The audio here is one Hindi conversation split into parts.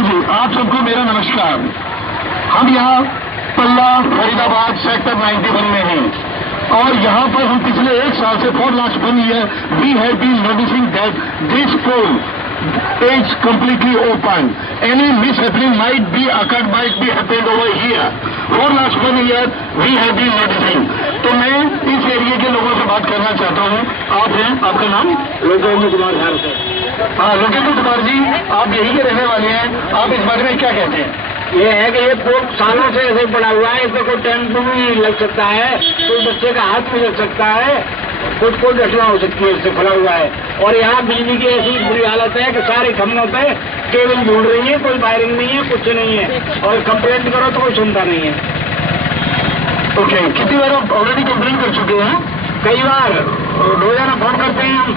हाँ जी, आप सबको मेरा नमस्कार। हम यहाँ पल्ला फरीदाबाद सेक्टर 91 में हैं और यहाँ पर हम पिछले 1 साल से for last 1 year we have been noticing that this pole is completely open. Any mishappening might be occurred, might be happened over here. For last 1 year we have been noticing. तो मैं इस एरिया के लोगों से बात करना चाहता हूँ। आप हैं, आपका नाम? लोकेंद्र कुमार झारखंड। हाँ, लोकेंद्र कुमार जी, आप यही के रहने वाले हैं। आप इस बारे में क्या कहते हैं? ये है कि ये पोल सालों से ऐसे पड़ा हुआ है, इसमें कोई टेंट भी लग सकता है, कोई बच्चे का हाथ भी लग सकता है, कुछ कोई घटना हो सकती है, इससे फैला हुआ है। और यहाँ बिजली की ऐसी बुरी हालत है कि सारे खंभों पे केबल ढूंढ रही है, कोई वायरिंग नहीं है, कुछ नहीं है, और कंप्लेंट करो तो कोई सुनता नहीं है। ओके, कितनी बार आप ऑलरेडी कंप्लेंट कर चुके हैं? कई बार रोजाना फोन करते हैं हम,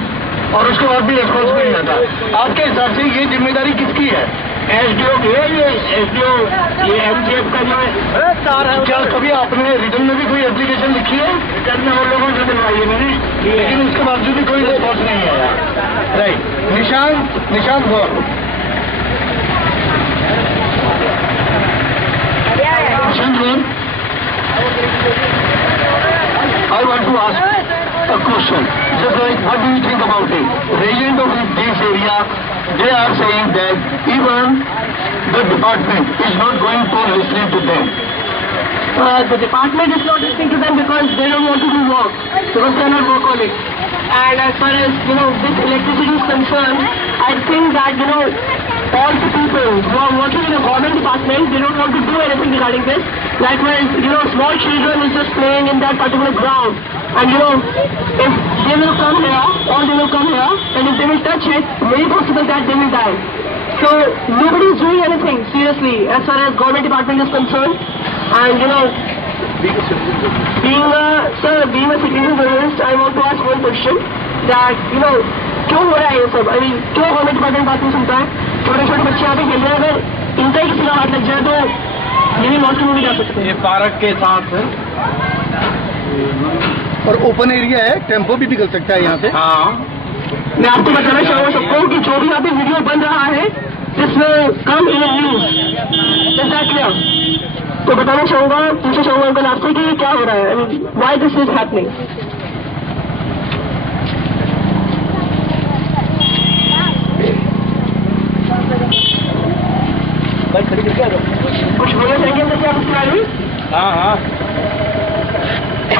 और उसके बाद भी रिस्पॉन्स नहीं आता। आपके हिसाब से ये जिम्मेदारी किसकी है? एसडीओ की है। ये एसडीओ, ये एमजीएफ का जो है। क्या कभी आपने रिटर्न में भी कोई एप्लीकेशन लिखी है? रिटर्न में उन लोगों से दिलवाई है मैंने, लेकिन उसके बावजूद भी कोई रिस्पॉन्स नहीं आया। Right, Nishant Gaur. Nishant Gaur, I want to ask a question. Just like, what do you think about it? Resident of this area, they are saying that even the department is not going to listen to them. The department is not listening to them because they don't want to do work, because they are not workaholics. And as far as, this electricity is concerned, I think that, all the people who are working in the government department, they don't want to do anything regarding this. Likewise, small children is just playing in that particular ground. And if they will come here, or they will come here, and if they will touch it, very possible that they will die. So nobody is doing anything seriously as far as government department is concerned. And being a citizen journalist, I want to ask one question that क्यों हो रहा है ये सब? क्यों गवर्नमेंट डिपार्टमेंट बात नहीं सुनता है? छोटे छोटे बच्चे यहाँ पे खेल रहे हैं, अगर इनका ही किसी का हाथ लग जाए तो ये भी लॉन्च में भी जा सकते हैं। ये पार्क के साथ है और ओपन एरिया है, टेम्पो भी निकल सकता है यहाँ से। हाँ, मैं आपको बताना चाहूँगा सबको कि जो भी यहाँ पे वीडियो बन रहा है, जिसमें कम इन न्यूज, तो बताना चाहूँगा, पूछना चाहूँगा अंकल आपसे कि क्या हो रहा है, व्हाई दिस इज हैपनिंग। कुछ बोलना चाहेंगे अंकल आप इसके बारे में? हाँ,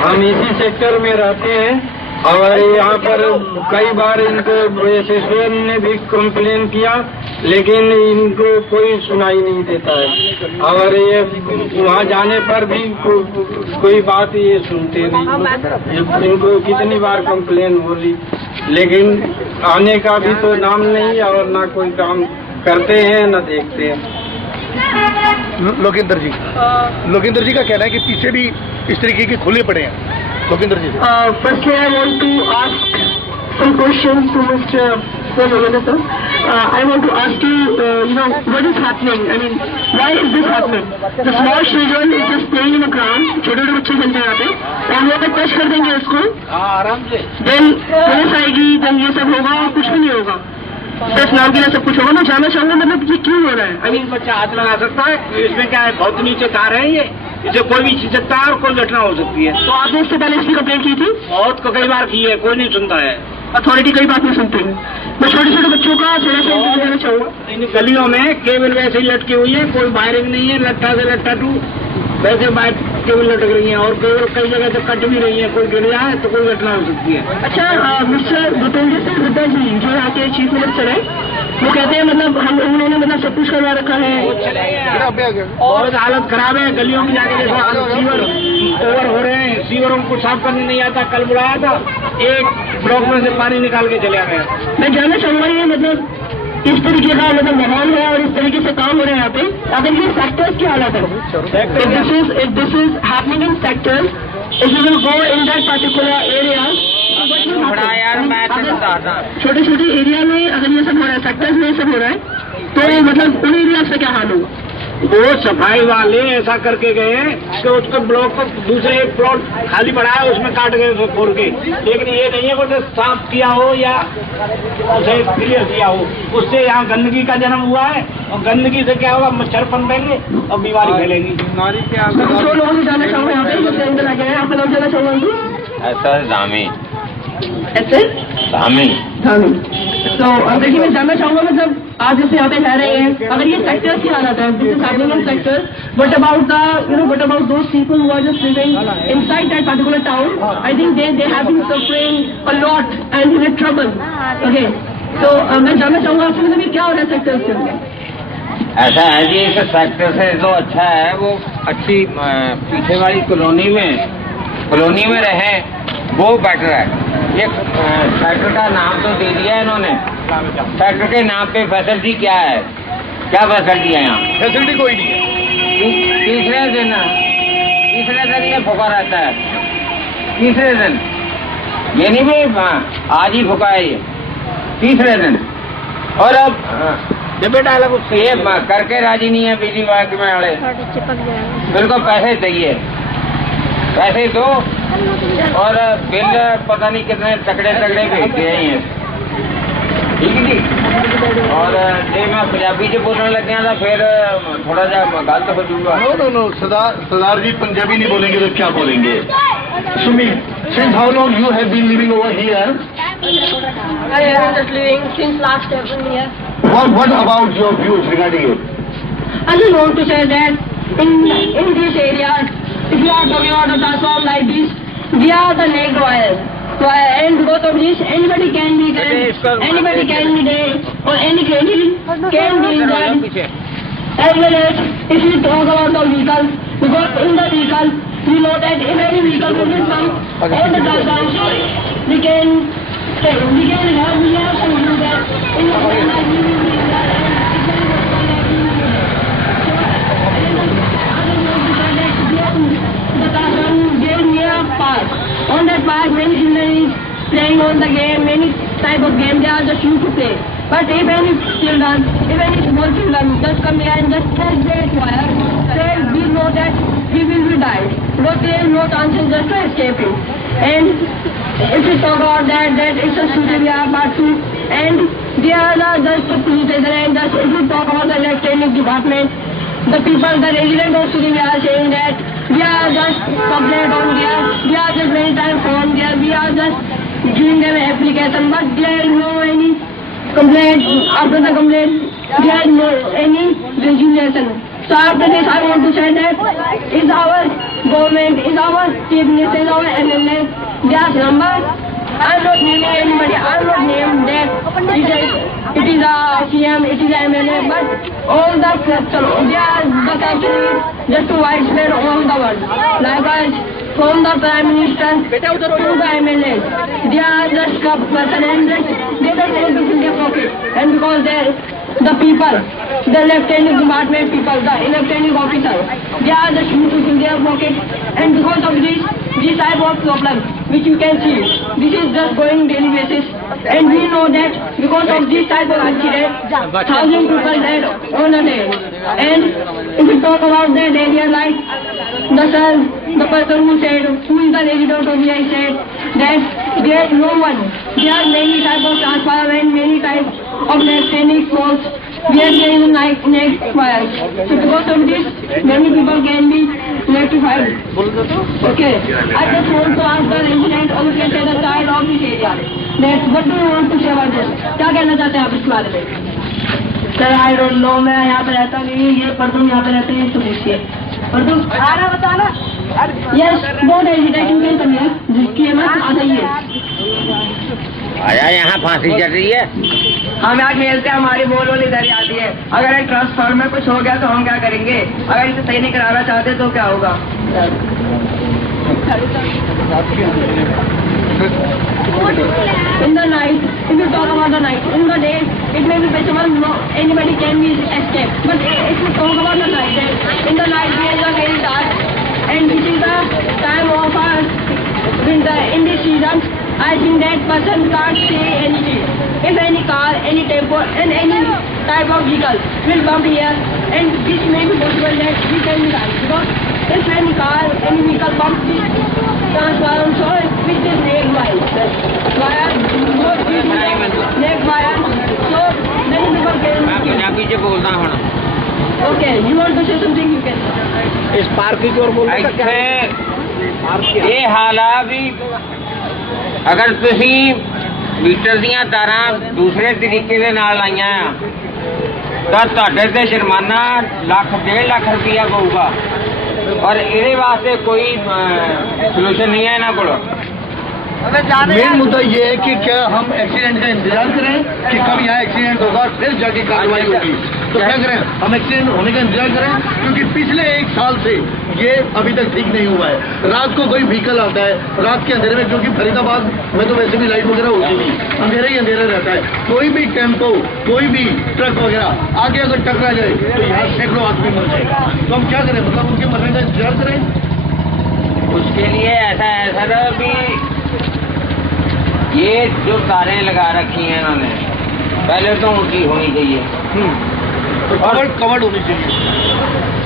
हम इसी सेक्टर में रहते हैं और यहाँ पर कई बार इनको एसोसिएशन ने भी कंप्लेन किया, लेकिन इनको कोई सुनाई नहीं देता है। और ये वहाँ जाने पर भी कोई बात ये सुनते नहीं। इनको कितनी बार कंप्लेन बोली, लेकिन आने का भी तो नाम नहीं और ना कोई काम करते हैं न देखते हैं। लोकेंद्र जी का कहना है कि पीछे भी इस तरीके के खुले पड़े हैं। लोकेंद्र जी, Firstly, I want to ask some questions to Mr. Sir. I want to ask you, what is happening? Why is this happening? The small children is just playing in the ground. छोटे छोटे बच्चे खेलते हैं यहाँ पे, और वो अगर टच कर देंगे उसको, आराम से, then पुलिस आएगी, then ये सब होगा और कुछ भी नहीं होगा। बस नाम के लिए सब कुछ होगा। मैं जानना चाहूँगा मतलब ये क्यों हो रहा है? बच्चा हाथ लगा सकता है, इसमें क्या है, बहुत नीचे तार है, ये इसे कोई भी छीन सकता है और कोई घटना हो सकती है। तो आपने इससे पहले इसकी कंप्लेंट की थी? बहुत कई बार की है, कोई नहीं सुनता है। अथॉरिटी कई बात नहीं सुनती है। मैं छोटे छोटे बच्चों का थोड़ा सा देना चाहूँगा। इन गलियों में केबल वैसे ही लटकी हुई है, कोई वायरिंग नहीं है, लट्ठा से लट्ठा टू वैसे बाइक केबल लटक रही है और केबल कई जगह से कट भी रही है, कोई गिर जाए तो कोई घटना हो सकती है। अच्छा, मिस्टर भूपेंद्र सिंह हुड्डा जी जो यहाँ के चीफ मिनिस्टर है, वो कहते हैं उन्होंने सब कुछ करवा रखा है। बहुत हालत खराब है, गलियों में जाके देखो, सीवर ओवर हो रहे हैं, सीवरों को साफ करने नहीं आता। कल बुलाया था, एक ब्लॉक में से पानी निकाल के चले गया। मैं जानना चाहूँगा ये इस तरीके का माहौल है और इस तरीके से काम हो रहे हैं यहाँ पे, अगर ये सेक्टर्स की हालत है, if this is happening in sectors, if you will go in that particular area, छोटे छोटे एरिया में अगर ये सब हो रहा है, सेक्टर्स में ये सब हो रहा है, तो उन एरिया से क्या हाल होगा? वो सफाई वाले ऐसा करके गए कि उसके ब्लॉक को दूसरे एक प्लॉट खाली पड़ा है उसमें काट गए उसको खोल के, लेकिन ये नहीं है कि उसे साफ किया हो या उसे क्लियर किया हो। उससे यहाँ गंदगी का जन्म हुआ है और गंदगी से क्या होगा, मच्छर पनपेंगे और बीमारी फैलेगी। बीमारी क्या ऐसा धामी ऐसे धामी तो देखिए मैं जानना चाहूंगा, मतलब आप जैसे यहाँ पे रह रहे हैं, अगर ये सेक्टर्स की हालत है, this is happening in sector, but about the what about those people who are just living inside that particular town, I think they have been suffering a lot and in trouble. Okay, तो मैं जानना चाहूंगा आपसे मतलब ये क्या हो रहा है सेक्टर्स के अंदर? ऐसा है जी, इस सेक्टर से जो अच्छा है वो अच्छी पीछे वाली कॉलोनी में रहे वो बेटर है। ये सेक्टर का नाम तो दे दिया है इन्होंने, सेक्टर के नाम पे फैसिलिटी क्या है, क्या फैसिलिटी है यहाँ? फैसिलिटी कोई नहीं है। तीसरे दिन ये फुका रहता है, तीसरे दिन ये नहीं भी आज ही फुका है ये, तीसरे दिन। और अब बेटा अलग उससे ये करके राजी नहीं है बिजली महकमे वाले, बिल्कुल पैसे चाहिए, पैसे दो और बिल पता नहीं कितने तगड़े भेजते हैं ये, ठीक है जी। और जब मैं पंजाबी च बोलने लग गया था फिर थोड़ा सा गलत हो जाऊंगा। नो सरदार जी पंजाबी नहीं बोलेंगे तो क्या बोलेंगे? Sumit, since how long you have been living over here? I am just living since last 7 years. What about your views regarding it? I just want to say that in this area, if you are talking about a transform like this, we are the next wires. And because of this, anybody can be there, anybody can be there, or any candidate can be there. As well as if you talk about the vehicles, because in the vehicle, we know that if any vehicle will come on the transform, we have some view that in the whole life we will be there. On that park, many children is playing on the game, many type of game they are just used to play. But if any small children just come here and just catch that wire, then we know that he will be died. Because there is no chances just to escape him. And if we talk about that it's a Surya part 2, and they are not just the police station, and just if we talk about the electronic department, the people, the residents of Surya are saying that we are just complaint on there, we are just many times on there, we are just giving them an application, but there is no any complaint. After the complaint, there is no any resolution. So after this, I want to say that is our government, is our chief minister, is our MLA, their number. I'm not naming anybody, I'm not naming that it is a CM, it is a MLA, but all the sector, they are the country just to widespread all the world. Likewise, from the Prime Minister to the MLA, they are just a person and just, they don't take this in their pocket. And because the people, the electronic department people, the electronic officer, they are just used in their pocket. And because of this type of problem, which you can see, this is just going daily basis. And we know that because of this type of incident, 1,000 people died on a day. And if we talk about that area, like the person who is the resident of here, said that there is no one. There are many types of transformers and many types of electronic poles where there is next wires. So because of this, many people can be electrified. Okay, I just want to ask the resident or you can say the child of this area that what do you want to say about this? क्या कहना चाहते हैं आप इस बारे में? Sir, I don't know, मैं यहाँ पे रहता नहीं, ये परदुम यहाँ पे रहते हैं, तो देखिए परदुम आ रहा बताना। Yes, बहुत hesitate you can come here, जिसकी है मैं आ जाइए। आया यहाँ फांसी चल रही है। हम यहाँ खेलते हैं, हमारी बॉल वॉल इधर ही आती है। अगर एक ट्रांसफार्मर में कुछ हो गया तो हम क्या करेंगे? अगर इसे सही नहीं कराना चाहते तो क्या होगा? In the night, if you talk about the night, in the day, it may be possible, anybody can be escaped. But if you talk about the night, then in the night there is a very dark, and this is the time of our winter. In this season, I think that person can't say anything. If any car, any tempo, and any type of vehicle will bump here, and which may be possible that we can be right. Because if any car, any vehicle bumps this transformer, so which is neck wire, neck wire, so many people मैं can. पंजाबी च बोलदा हूं Okay, you want to say something? You can. इस पार्क की ओर बोलने का क्या है? ਇੱਥੇ ਇਹ ਹਾਲ ਆ ਵੀ ਅਗਰ ਤੁਸੀਂ ਮੀਟਰ ਦੀਆਂ ਤਾਰਾਂ ਦੂਸਰੇ ਤਰੀਕੇ ਦੇ ਨਾਲ ਲਾਈਆਂ ਆ ਤਾਂ ਤੁਹਾਡੇ ਤੇ ਜੁਰਮਾਨਾ ਲੱਖ 1.5 ਲੱਖ ਰੁਪਇਆ ਪਊਗਾ ਔਰ ਇਹਦੇ ਵਾਸਤੇ ਕੋਈ ਸੋਲੂਸ਼ਨ ਨਹੀਂ ਹੈ ਇਹਨਾਂ ਕੋਲ मेन मुद्दा ये है कि क्या हम एक्सीडेंट का इंतजार करें कि कब यहाँ एक्सीडेंट होगा फिर जाके कार्रवाई होगी। तो क्या करें, हम एक्सीडेंट होने का इंतजार करें, क्योंकि पिछले 1 साल से ये अभी तक ठीक नहीं हुआ है। रात को कोई व्हीकल आता है, रात के अंधेरे में, क्योंकि फरीदाबाद में तो वैसे भी लाइट वगैरह होती नहीं, अंधेरा ही अंधेरा रहता है। कोई भी टेम्पो, कोई भी ट्रक वगैरह आगे अगर टकरा जाए तो यहाँ सैकड़ों आदमी मर जाएगा। तो हम क्या करें, मतलब उनके मरने का इंतजार करें। उसके लिए ऐसा है सर भी ये जो तारें लगा रखी हैं इन्होंने पहले तो ऊंची होनी चाहिए तो कवर्ड होनी चाहिए,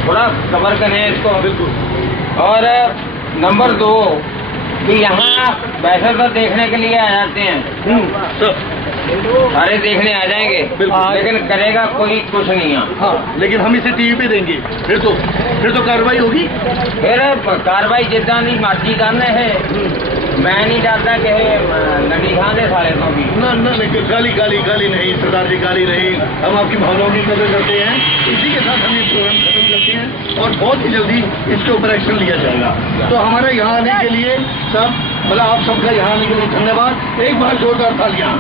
थोड़ा कवर करें इसको बिल्कुल। और नंबर 2 कि यहाँ वैसे तो देखने के लिए आ जाते हैं सारे देखने आ जाएंगे लेकिन करेगा कोई कुछ नहीं है। हाँ, लेकिन हम इसे टीवी पे देंगे फिर तो कार्रवाई होगी। फिर कार्रवाई जितना नहीं मर्जी करने है मैं नहीं डरता कि नडी खां दे साले तो भी ना लेकिन गाली नहीं सरदार जी, गाली नहीं। हम आपकी भावनाओं की कदर करते हैं, इसी के साथ हम ये प्रोग्राम खत्म करते हैं और बहुत ही जल्दी इसके ऊपर एक्शन लिया जाएगा। तो हमारे यहाँ आने के लिए सब, मतलब आप सबका यहाँ आने के लिए धन्यवाद। एक बार जोरदार तालियां।